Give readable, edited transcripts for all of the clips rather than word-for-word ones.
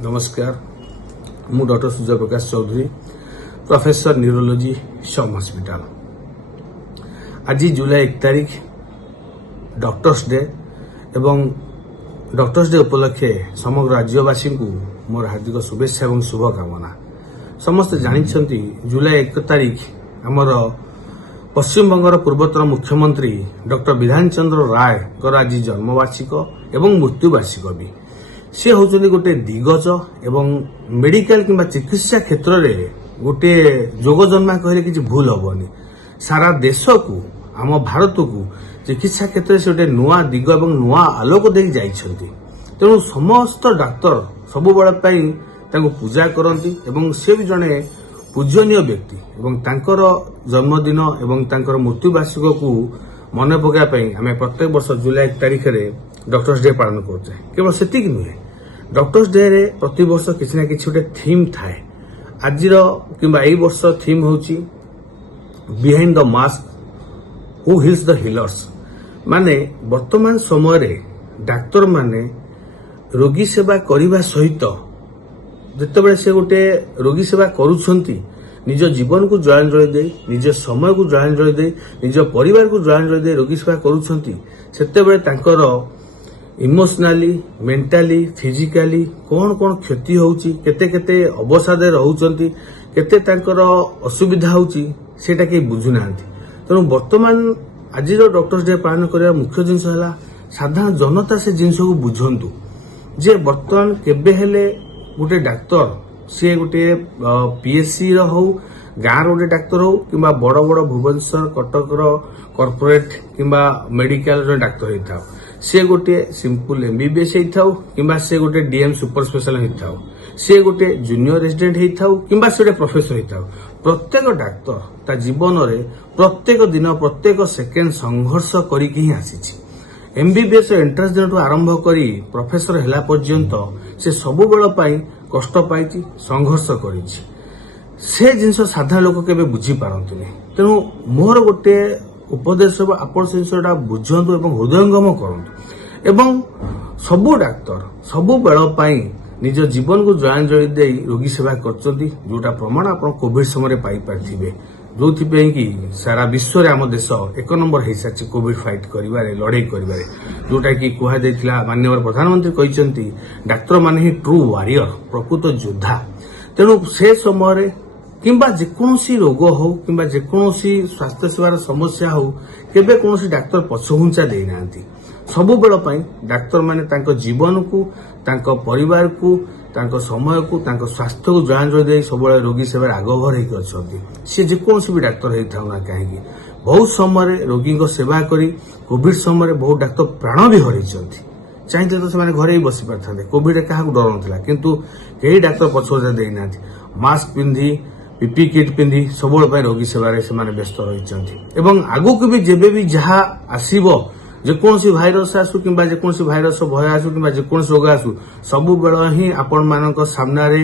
नमस्कार मु doctor Sujay Prakash Chaudhary professor neurology सम hospital. आज जुलाई 1 तारीख डॉक्टर्स डे एवं डॉक्टर्स डे उपलक्षे समग्र राज्यवासी को मोर हार्दिक शुभेच्छा और शुभकामना। समस्त जानते जुलाई 1 तारीख आमर पश्चिम बंगर पूर्वतन मुख्यमंत्री डॉक्टर विधान चंद्र राय आज जन्मवार्षिक एवं मृत्युवार्षिक भी सी होचंदी गोटे दिग्गज एवं मेडिकल किंबा चिकित्सा क्षेत्र में गोटे जोग जन्मा कहले किसी भूल हेनी। सारा देश को आम भारत को चिकित्सा क्षेत्र से गोटे नुआ दिग एवं नुआ आलोक दे जाइछंती। तेणु समस्त डाक्तर सब बेले पूजा करती एवं से भी जड़े पूजनीय व्यक्ति एवं तांकर जन्मदिन एवं तांकर मृत्युवार्षिक को मन पकाई आम प्रत्येक वर्ष जुलाई 1 तारीख में डॉक्टर्स डे पालन करते। केवल सेतिक नुहे, डॉक्टर्स डे रे प्रति वर्ष किसी ना किसी गोटे थीम थाए। आज किंबा एई वर्ष थीम होची behind the mask who hills the हिलर्स। माने वर्तमान समय रे डाक्तर माने रोगी सेवा करिबा सहित जेतेबेले से गोटे रोगी सेवा करूछंती निज जीवन को जलांजलि दे, निज समय को जलांजलि दे, निज परिवार को जलांजलि दे रोगी सेवा करूछंती सेतेबेले तांकर इमोशनाली मेंटाली फिजिकाली कौन कौन क्षति होउची, केते केते अवसादे रहउचंती, केते तांकर असुविधा होउची सेटा के बुझु नांती। तेणु वर्तमान आज डॉक्टर्स डे पालन करबा मुख्य जिंस हला साधारण जनता से जिंस को बुझंतु जे वर्तमान केबे हेले गोटे डाक्तर सी गोटे पीएससी हो गाँव गोटे डाक्तर हो कि बड़ बड़ भुवनेश्वर कटक कॉर्पोरेट किंबा मेडिकल डाक्तर होता हो, सी गोटे सिंपल एमबीबीएस होता हो कि से गोटे डीएम सुपर स्पेशल होता हो, सी गोटे जूनियर रेजिडेंट होता हो कि से गोटे प्रोफेसर होता हो। प्रत्येक डाक्तर ता जीवन में प्रत्येक दिन प्रत्येक सेकेंड संघर्ष करके ही आसी। एमबीबीएस एंट्रांस दिन आरंभ करी प्रोफेसर हैला पर्यंत से सब बेल कष्ट पाई संघर्ष करी से जिनस साधारण लोक के बुझी पारती। तेणु मोर गोटे उपदेश आपण से जिनसा बुझंतु एवं हृदयंगम करंतु एवं सबु डाक्तर सबु बेल निज जीवन को जलांजलि दे रोगी सेवा करचंती, जोटा प्रमाण आप कोविड समय पाई पार्थिबे जो कि सारा विश्व रे आम देश 1 नंबर हो सारी कोविड फाइट करिवारे लड़ाई करिवारे, जोटा कि कहा जाइथिला माननीय प्रधानमंत्री कहिसंती डाक्तर माने ही ट्रू वारियर प्रकृत योद्धा। तेणु से समय किंबा जेकोसी रोग हो किंबा जेकोसी स्वास्थ्य सेवार समस्या हो केबे कोनोसी डाक्तर पछघुंचा दे नांती। सबु बेल डाक्तर माने तांको जीवन को तांको परिवार को तांको समय को तांको स्वास्थ्य को जलांजलि दे सब रोगी सेवा आगभर होती। सी जेकोसी भी डाक्तर होता ना कहीं बहुत समय रोगी को सेवा करी कोविड समय बहुत डाक्तर प्राण भी हरई चाहिए तो से घरे ही बसी पारे। कोविड क्या डर ना किंतु कई डाक्तर पछघुंचा देना मास्क पिंधि पीपी किट पिंधि सब रोगी सेवार से व्यस्त रही। आगू भी जेबे भी जहाँ आसब जेकोसी भाइरस आसू कि जेकोसी भाइरस भय आसू कि जेकोसी रोग आसू सबु बेल ही आपण मान सामने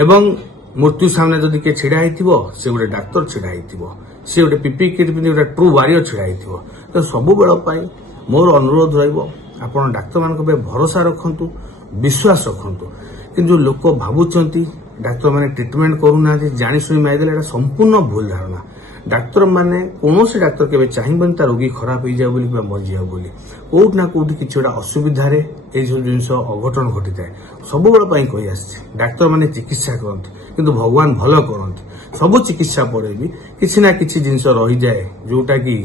एवं मृत्यु सामने जदि किए छिड़ा हो से गोटे डाक्तर छिड़ा हो सी गोटे पीपी किट पिंधि गोटे ट्रू वारियर छिड़ा हो। तो सबु बेल मोर अनुरोध रहा डाक्तर मान भरोसा रखु विश्वास रखु। कि जो लोक भावुंट डाक्तर माने ट्रिटमेंट करूना जाशुणी मारिदेले संपूर्ण भूल धारणा। डाक्तर माने कौन से डाक्तर के चाहिए ता रोगी खराब हो जाए बोली मरी जाए बोली कौट ना कौट कि असुविधा जिन अघटन घटी थाए सब बेल कही आसी। डाक्तर माने चिकित्सा करते किंतु भगवान भल करते सब चिकित्सा पर भी किसी ना किसी जिनस रही जाए जोटा कि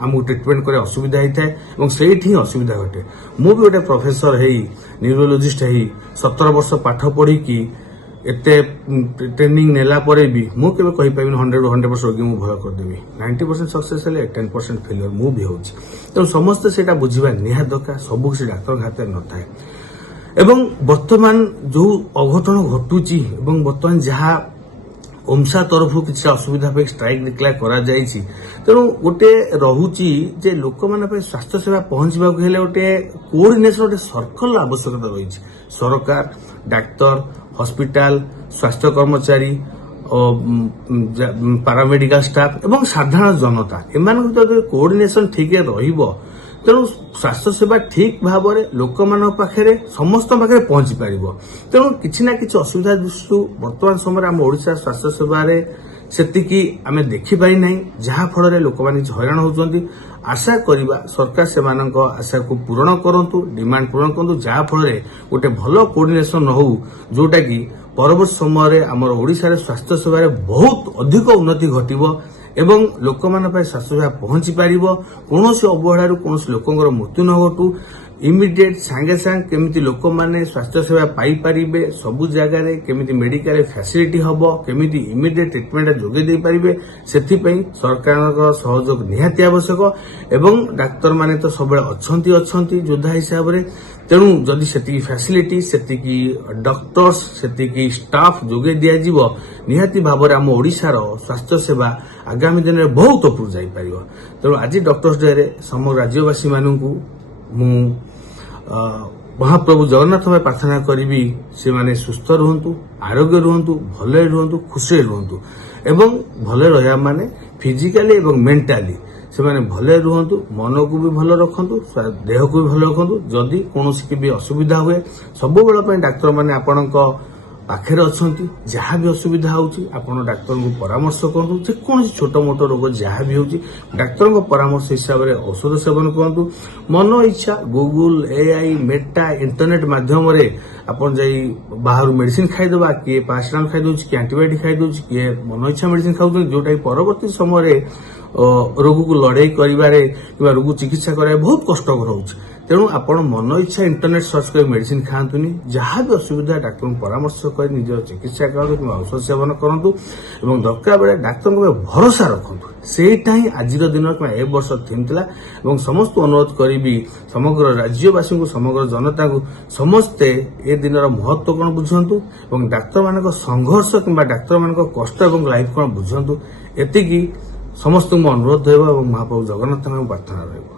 आमको ट्रिटमेंट करे असुविधा होता है से ही असुविधा घटे। मु भी गोटे प्रोफेसर है न्यूरोलॉजिस्ट है 17 वर्ष पाठ पढ़ी कि एते ट्रेनिंग नेला परे भी मु केबे कहि पाबिन 100% रोगी मु भल करदेबी 90% सक्सेस हेले 10% फेलियर मु भी होछि। तो समस्त सेटा बुझिबा निहा दरकार सब किसी डाक्तर हाथ न थाए। एवं वर्तमान जो अघटन घटुची एवं वर्तमान जहाँ ओमसा तरफ किसी असुविधा पे स्ट्राइक डिक्लेयर करा जायछि। तेणु गोटे रहुची जे लोक माने स्वास्थ्य सेवा पहुंचबा हेले गोटे कोऑर्डिनेशन गोटे सर्कल आवश्यकता रही। सरकार डाक्तर हॉस्पिटल स्वास्थ्य कर्मचारी पारामेडिकल स्टाफ एवं साधारण जनता एम कोऑर्डिनेशन ठीक रहिबो ତେଣୁ ସ୍ୱାସ୍ଥ୍ୟ ସେବା ଠିକ୍ ଭାବରେ ଲୋକମାନଙ୍କ ପାଖରେ ସମସ୍ତଙ୍କ ପାଖରେ ପହଞ୍ଚି ପାରିବ। ତେଣୁ କିଛି ନା କିଛି ଅସୁବିଧା ଦୃଷ୍ଟିରୁ ବର୍ତ୍ତମାନ ସମୟରେ ଆମ ଓଡ଼ିଶା ସ୍ୱାସ୍ଥ୍ୟ ସେବାରେ ସେତିକି ଆମେ ଦେଖିପାରି ନାହିଁ, ଯାହାଫଳରେ ଲୋକମାନେ କିଛି ହଇରାଣ ହେଉଛନ୍ତି। ଆଶା କରିବା ସରକାର ସେମାନଙ୍କ ଆଶାକୁ ପୂରଣ କରନ୍ତୁ, ଡିମାଣ୍ଡ ପୂରଣ କରନ୍ତୁ, ଯାହାଫଳରେ ଗୋଟେ ଭଲ କୋର୍ଡିନେସନ ହଉ, ଯୋଉଟାକି ପରବର୍ତ୍ତୀ ସମୟରେ ଆମର ଓଡ଼ିଶାରେ ସ୍ୱାସ୍ଥ୍ୟ ସେବାରେ ବହୁତ ଅଧିକ ଉନ୍ନତି ଘଟିବ ଏବଂ ଲୋକମାନଙ୍କ ପାଇଁ ସ୍ୱାସ୍ଥ୍ୟ ସେବା ପହଞ୍ଚି ପାରିବ। କୌଣସି ଅବହେଳାରୁ କୌଣସି ଲୋକଙ୍କର ମୃତ୍ୟୁ ନ ଘଟୁ, ଇମିଡିଏଟ୍ ସାଙ୍ଗେ ସାଙ୍ଗେ କେମିତି ଲୋକମାନେ ସ୍ୱାସ୍ଥ୍ୟ ସେବା ପାଇପାରିବେ, ସବୁ ଜାଗାରେ କେମିତି ମେଡିକାଲ ଫ୍ୟାସିଲିଟି ହବ, କେମିତି ଇମିଡିଏଟ୍ ଟ୍ରିଟମେଣ୍ଟ ଯୋଗାଇ ଦେଇପାରିବେ, ସେଥିପାଇଁ ସରକାରଙ୍କ ସହଯୋଗ ନିହାତି ଆବଶ୍ୟକ ଏବଂ ଡାକ୍ତରମାନେ ତ ସବୁବେଳେ ଅଛନ୍ତି ଯୋଦ୍ଧା ହିସାବରେ। ତେଣୁ ଯଦି ସେତିକି ଫ୍ୟାସିଲିଟି, ସେତିକି ଡକ୍ଟର୍ସ, ସେତିକି ଷ୍ଟାଫ୍ ଯୋଗାଇ ଦିଆଯିବ, ନିହାତି ଭାବରେ ଆମ ଓଡ଼ିଶାର ସ୍ୱାସ୍ଥ୍ୟ ସେବା ଆଗାମୀ ଦିନରେ ବହୁତ ଉପରକୁ ଯାଇପାରିବ। ତେଣୁ ଆଜି ଡକ୍ଟର୍ସ ଡେରେ ସମଗ୍ର ରାଜ୍ୟବାସୀମାନଙ୍କୁ ମୁଁ ମହାପ୍ରଭୁ ଜଗନ୍ନାଥ ଭାଇ ପ୍ରାର୍ଥନା କରିବି, ସେମାନେ ସୁସ୍ଥ ରୁହନ୍ତୁ, ଆରୋଗ୍ୟ ରୁହନ୍ତୁ, ଭଲରେ ରୁହନ୍ତୁ, ଖୁସିରେ ରୁହନ୍ତୁ ଏବଂ ଭଲରେ ରହିବା ମାନେ ଫିଜିକାଲି ଏବଂ ମେଣ୍ଟାଲି ସେମାନେ ଭଲରେ ରୁହନ୍ତୁ, ମନକୁ ବି ଭଲ ରଖନ୍ତୁ, ଦେହକୁ ବି ଭଲ ରଖନ୍ତୁ। ଯଦି କୌଣସି ବି ଅସୁବିଧା ହୁଏ, ସବୁବେଳ ପାଇଁ ଡାକ୍ତରମାନେ ଆପଣଙ୍କ ପାଖରେ ଅଛନ୍ତି। ଯାହା ବି ଅସୁବିଧା ହେଉଛି ଆପଣ ଡାକ୍ତରଙ୍କୁ ପରାମର୍ଶ କରନ୍ତୁ। ଯେକୌଣସି ଛୋଟ ମୋଟ ରୋଗ ଯାହା ବି ହେଉଛି ଡାକ୍ତରଙ୍କ ପରାମର୍ଶ ହିସାବରେ ଔଷଧ ସେବନ କରନ୍ତୁ। ମନ ଇଚ୍ଛା ଗୁଗୁଲ, AI, ମେଟା, ଇଣ୍ଟରନେଟ ମାଧ୍ୟମରେ ଆପଣ ଯାଇ ବାହାରୁ ମେଡିସିନ ଖାଇଦେବା, କିଏ ପାରାସିଟାମଲ ଖାଇଦେଉଛି, କିଏ ଆଣ୍ଟିବାୟୋଟିକ ଖାଇଦେଉଛି, କିଏ ମନ ଇଚ୍ଛା ମେଡିସିନ ଖାଉଛନ୍ତି, ଯୋଉଟାକି ପରବର୍ତ୍ତୀ ସମୟରେ ରୋଗକୁ ଲଢେଇ କରିବାରେ କିମ୍ବା ରୋଗ ଚିକିତ୍ସା କରିବାରେ ବହୁତ କଷ୍ଟକର ହେଉଛି। ତେଣୁ ଆପଣ ମନ ଇଚ୍ଛା ଇଣ୍ଟରନେଟ ସର୍ଚ୍ଚ କରି ମେଡିସିନ ଖାଆନ୍ତୁନି। ଯାହା ବି ଅସୁବିଧା ଡାକ୍ତରଙ୍କୁ ପରାମର୍ଶ କରି ନିଜର ଚିକିତ୍ସା କରନ୍ତୁ କିମ୍ବା ଔଷଧ ସେବନ କରନ୍ତୁ ଏବଂ ଦରକାର ବେଳେ ଡାକ୍ତରଙ୍କ ଉପରେ ଭରସା ରଖନ୍ତୁ। ସେଇଟା ହିଁ ଆଜିର ଦିନ କିମ୍ବା ଏ ବର୍ଷ ଥିମ୍ ଥିଲା ଏବଂ ସମସ୍ତଙ୍କୁ ଅନୁରୋଧ କରିବି, ସମଗ୍ର ରାଜ୍ୟବାସୀଙ୍କୁ, ସମଗ୍ର ଜନତାଙ୍କୁ ସମସ୍ତେ ଏ ଦିନର ମହତ୍ତ୍ୱ କଣ ବୁଝନ୍ତୁ ଏବଂ ଡାକ୍ତରମାନଙ୍କ ସଂଘର୍ଷ କିମ୍ବା ଡାକ୍ତରମାନଙ୍କ କଷ୍ଟ ଏବଂ ଲାଇଫ କଣ ବୁଝନ୍ତୁ। ଏତିକି ସମସ୍ତଙ୍କୁ ଅନୁରୋଧ ରହିବ ଏବଂ ମହାପ୍ରଭୁ ଜଗନ୍ନାଥଙ୍କ ପ୍ରାର୍ଥନା ରହିବ।